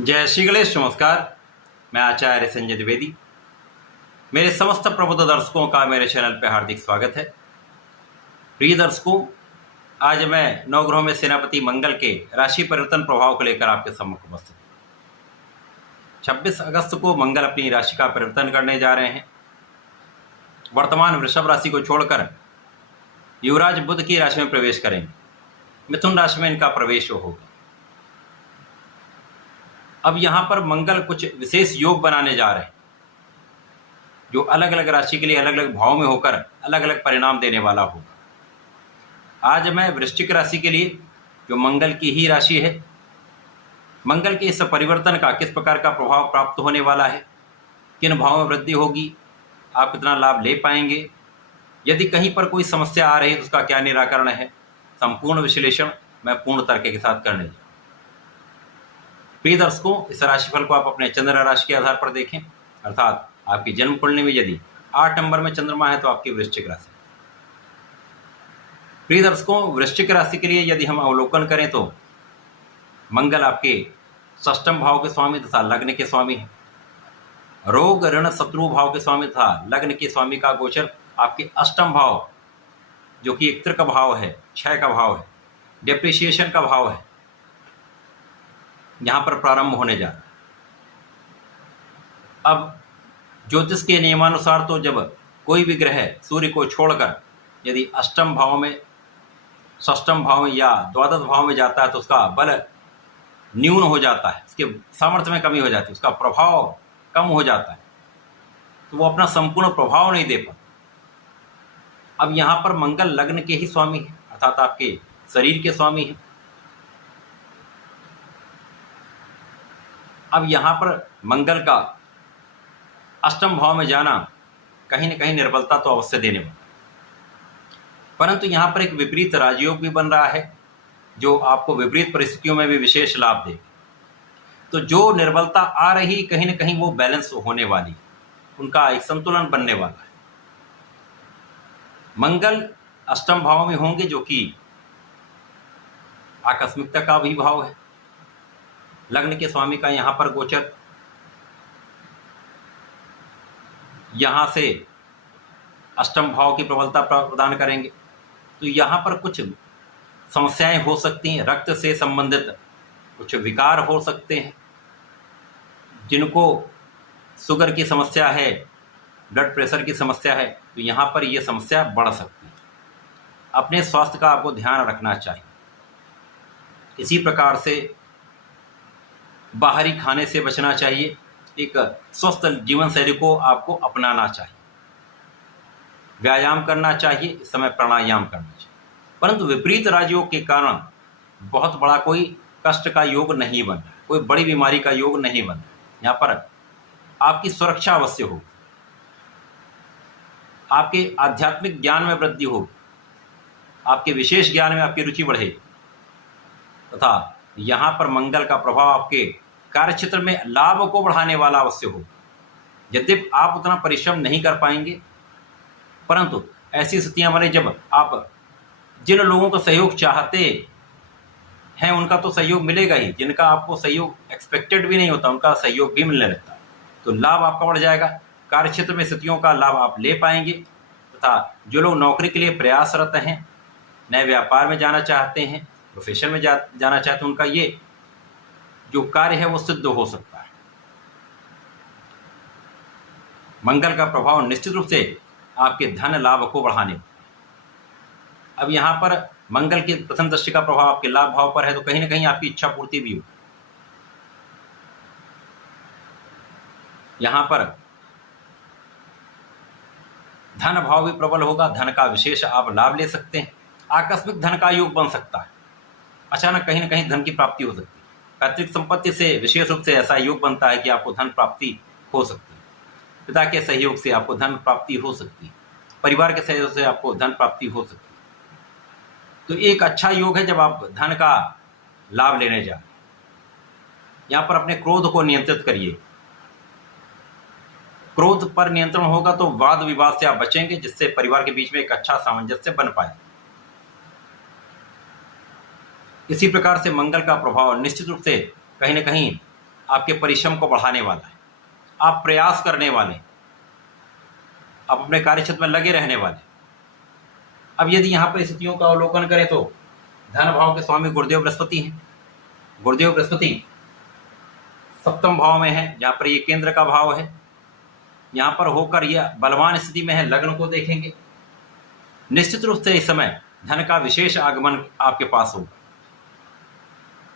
जय श्री गणेश। नमस्कार। मैं आचार्य संजय द्विवेदी। मेरे समस्त प्रबुद्ध दर्शकों का मेरे चैनल पर हार्दिक स्वागत है। प्रिय दर्शकों, आज मैं नवग्रहों में सेनापति मंगल के राशि परिवर्तन प्रभाव को लेकर आपके सम्मुख उपस्थित हूं। 26 अगस्त को मंगल अपनी राशि का परिवर्तन करने जा रहे हैं। वर्तमान वृषभ राशि को छोड़कर युवराज बुध की राशि में प्रवेश करेंगे। मिथुन राशि में इनका प्रवेश होगा। अब यहाँ पर मंगल कुछ विशेष योग बनाने जा रहे हैं, जो अलग अलग राशि के लिए अलग अलग भाव में होकर अलग अलग परिणाम देने वाला होगा। आज मैं वृश्चिक राशि के लिए, जो मंगल की ही राशि है, मंगल के इस परिवर्तन का किस प्रकार का प्रभाव प्राप्त होने वाला है, किन भावों में वृद्धि होगी, आप कितना लाभ ले पाएंगे, यदि कहीं पर कोई समस्या आ रही है तो उसका क्या निराकरण है, संपूर्ण विश्लेषण मैं पूर्ण तर्क के साथ करने जा रहा हूं। प्रिय दर्शकों, इस राशिफल को आप अपने चंद्र राशि के आधार पर देखें, अर्थात आपकी जन्म कुंडली में यदि 8 नंबर में चंद्रमा है तो आपकी वृश्चिक राशि। प्रिय दर्शकों, वृश्चिक राशि के लिए यदि हम अवलोकन करें तो मंगल आपके षष्ठम भाव के स्वामी तथा लग्न के स्वामी है। रोग ऋण शत्रु भाव के स्वामी तथा लग्न के स्वामी का गोचर आपके अष्टम भाव, जो कि एक का भाव है, क्षय का भाव है, डेप्रिसिएशन का भाव है, यहाँ पर प्रारंभ होने जा रहा है। अब ज्योतिष के नियमानुसार तो जब कोई भी ग्रह सूर्य को छोड़कर यदि अष्टम भाव में, षष्ठम भाव में या द्वादश भाव में जाता है तो उसका बल न्यून हो जाता है, उसके सामर्थ्य में कमी हो जाती है, उसका प्रभाव कम हो जाता है, तो वो अपना संपूर्ण प्रभाव नहीं दे पाता। अब यहाँ पर मंगल लग्न के ही स्वामी है, अर्थात आपके शरीर के स्वामी है। अब यहाँ पर मंगल का अष्टम भाव में जाना कहीं न कहीं निर्बलता तो अवश्य देने वाला, परंतु यहाँ पर एक विपरीत राजयोग भी बन रहा है, जो आपको विपरीत परिस्थितियों में भी विशेष लाभ देगा। तो जो निर्बलता आ रही, कहीं न कहीं वो बैलेंस होने वाली, उनका एक संतुलन बनने वाला है। मंगल अष्टम भाव में होंगे, जो कि आकस्मिकता का भी भाव है। लग्न के स्वामी का यहाँ पर गोचर यहाँ से अष्टम भाव की प्रबलता प्रदान करेंगे, तो यहाँ पर कुछ समस्याएं हो सकती हैं। रक्त से संबंधित कुछ विकार हो सकते हैं, जिनको शुगर की समस्या है, ब्लड प्रेशर की समस्या है, तो यहाँ पर ये समस्या बढ़ सकती है। अपने स्वास्थ्य का आपको ध्यान रखना चाहिए। इसी प्रकार से बाहरी खाने से बचना चाहिए। एक स्वस्थ जीवन शैली को आपको अपनाना चाहिए। व्यायाम करना चाहिए, इस समय प्राणायाम करना चाहिए। परंतु विपरीत राजयोग के कारण बहुत बड़ा कोई कष्ट का योग नहीं बन रहा, कोई बड़ी बीमारी का योग नहीं बन रहा। यहाँ पर आपकी सुरक्षा अवश्य हो, आपके आध्यात्मिक ज्ञान में वृद्धि हो, आपके विशेष ज्ञान में आपकी रुचि बढ़े, तथा यहाँ पर मंगल का प्रभाव आपके कार्यक्षेत्र में लाभ को बढ़ाने वाला अवश्य हो। यद्यपि आप उतना परिश्रम नहीं कर पाएंगे, परंतु ऐसी स्थितियां बने जब आप जिन लोगों का सहयोग चाहते हैं उनका तो सहयोग मिलेगा ही, जिनका आपको सहयोग एक्सपेक्टेड भी नहीं होता उनका सहयोग भी मिलने लगता है, तो लाभ आपका बढ़ जाएगा। कार्यक्षेत्र में स्थितियों का लाभ आप ले पाएंगे, तथा जो लोग नौकरी के लिए प्रयासरत हैं, नए व्यापार में जाना चाहते हैं, प्रोफेशन में जाना चाहते हैं, उनका ये जो कार्य है वो सिद्ध हो सकता है। मंगल का प्रभाव निश्चित रूप से आपके धन लाभ को बढ़ाने। अब यहाँ पर मंगल की प्रथम दृष्टि का प्रभाव आपके लाभ भाव पर है, तो कहीं ना कहीं आपकी इच्छा पूर्ति भी हो। यहाँ पर धन भाव भी प्रबल होगा, धन का विशेष आप लाभ ले सकते हैं। आकस्मिक धन का योग बन सकता है, अचानक कहीं ना कहीं धन की प्राप्ति हो सकती है। पैतृक संपत्ति से विशेष रूप से ऐसा योग बनता है कि आपको धन प्राप्ति हो सकती है। पिता के सहयोग से आपको धन प्राप्ति हो सकती है, परिवार के सहयोग से आपको धन प्राप्ति हो सकती है। तो एक अच्छा योग है जब आप धन का लाभ लेने जा रहे हैं। यहाँ पर अपने क्रोध को नियंत्रित करिए। क्रोध पर नियंत्रण होगा तो वाद विवाद से आप बचेंगे, जिससे परिवार के बीच में एक अच्छा सामंजस्य बन पाए। इसी प्रकार से मंगल का प्रभाव निश्चित रूप से कहीं न कहीं आपके परिश्रम को बढ़ाने वाला है। आप प्रयास करने वाले, आप अपने कार्य क्षेत्र में लगे रहने वाले। अब यदि यहाँ पर स्थितियों का अवलोकन करें तो धन भाव के स्वामी गुरुदेव बृहस्पति हैं। गुरुदेव बृहस्पति सप्तम भाव में है, जहाँ पर ये केंद्र का भाव है। यहाँ पर होकर यह बलवान स्थिति में है। लग्न को देखेंगे, निश्चित रूप से इस समय धन का विशेष आगमन आपके पास होगा।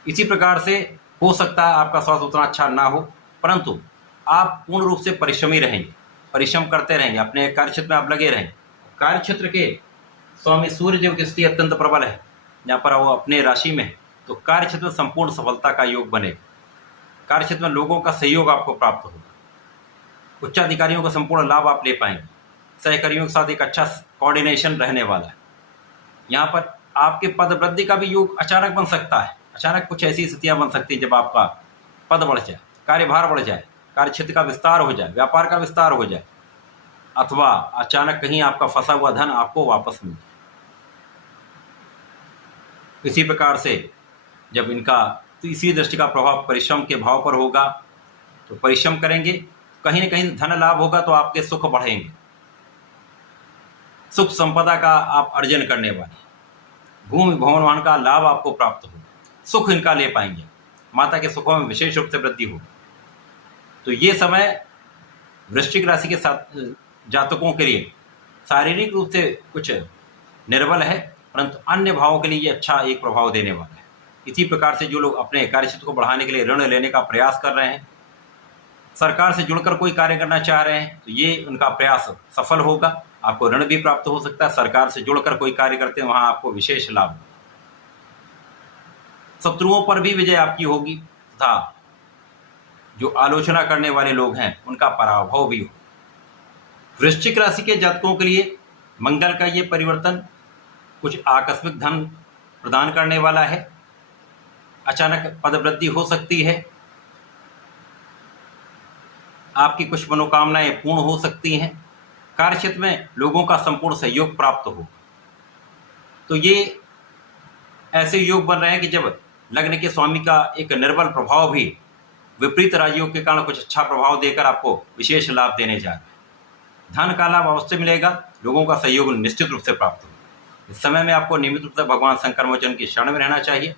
इसी प्रकार से हो सकता है आपका स्वास्थ्य उतना अच्छा ना हो, परंतु आप पूर्ण रूप से परिश्रमी रहेंगे, परिश्रम करते रहेंगे, अपने कार्य क्षेत्र में आप लगे रहेंगे। कार्य क्षेत्र के स्वामी सूर्य देव की स्थिति अत्यंत प्रबल है, जहाँ पर वो अपने राशि में है, तो कार्य क्षेत्र में संपूर्ण सफलता का योग बनेगा। कार्य क्षेत्र में लोगों का सहयोग आपको प्राप्त होगा। उच्चाधिकारियों का संपूर्ण लाभ आप ले पाएंगे। सहकर्मियों के साथ एक अच्छा कोऑर्डिनेशन रहने वाला है। यहाँ पर आपके पद वृद्धि का भी योग अचानक बन सकता है। अचानक कुछ ऐसी स्थितियाँ बन सकती हैं जब आपका पद बढ़ जाए, कार्यभार बढ़ जाए, कार्य क्षेत्र का विस्तार हो जाए, व्यापार का विस्तार हो जाए, अथवा अचानक कहीं आपका फंसा हुआ धन आपको वापस मिल जाए। इसी प्रकार से जब इनका इसी दृष्टि का प्रभाव परिश्रम के भाव पर होगा, तो परिश्रम करेंगे, कहीं न कहीं धन लाभ होगा, तो आपके सुख बढ़ेंगे। सुख संपदा का आप अर्जन करने वाले, भूमि भवन वाहन का लाभ आपको प्राप्त होगा, सुख इनका ले पाएंगे। माता के सुखों में विशेष रूप से वृद्धि होगी। तो ये समय वृश्चिक राशि के साथ जातकों के लिए शारीरिक रूप से कुछ निर्बल है, परंतु अन्य भावों के लिए ये अच्छा एक प्रभाव देने वाला है। इसी प्रकार से जो लोग अपने कार्य क्षेत्र को बढ़ाने के लिए ऋण लेने का प्रयास कर रहे हैं, सरकार से जुड़कर कोई कार्य करना चाह रहे हैं, तो ये उनका प्रयास सफल होगा। आपको ऋण भी प्राप्त हो सकता है। सरकार से जुड़कर कोई कार्य करते हैं, वहाँ आपको विशेष लाभ। शत्रुओं पर भी विजय आपकी होगी तथा जो आलोचना करने वाले लोग हैं उनका पराभव भी हो। वृश्चिक राशि के जातकों के लिए मंगल का ये परिवर्तन कुछ आकस्मिक धन प्रदान करने वाला है। अचानक पदवृद्धि हो सकती है, आपकी कुछ मनोकामनाएं पूर्ण हो सकती हैं, कार्य क्षेत्र में लोगों का संपूर्ण सहयोग प्राप्त हो। तो ये ऐसे योग बन रहे हैं कि जब लग्न के स्वामी का एक निर्बल प्रभाव भी विपरीत राजयोग के कारण कुछ अच्छा प्रभाव देकर आपको विशेष लाभ देने जा रहा है। धन का लाभ अवश्य मिलेगा, लोगों का सहयोग निश्चित रूप से प्राप्त होगा। इस समय में आपको नियमित रूप से भगवान शंकर मोचन की शरण में रहना चाहिए।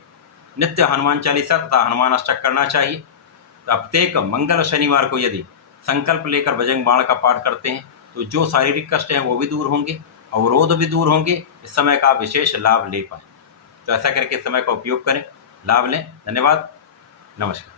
नित्य हनुमान चालीसा तथा हनुमान अष्टक करना चाहिए। तो प्रत्येक मंगल शनिवार को यदि संकल्प लेकर बजरंग बाण का पाठ करते हैं तो जो शारीरिक कष्ट हैं वो भी दूर होंगे, अवरोध भी दूर होंगे। इस समय का विशेष लाभ ले पाएं। तो ऐसा करके समय का उपयोग करें, लाभ लें। धन्यवाद, नमस्कार।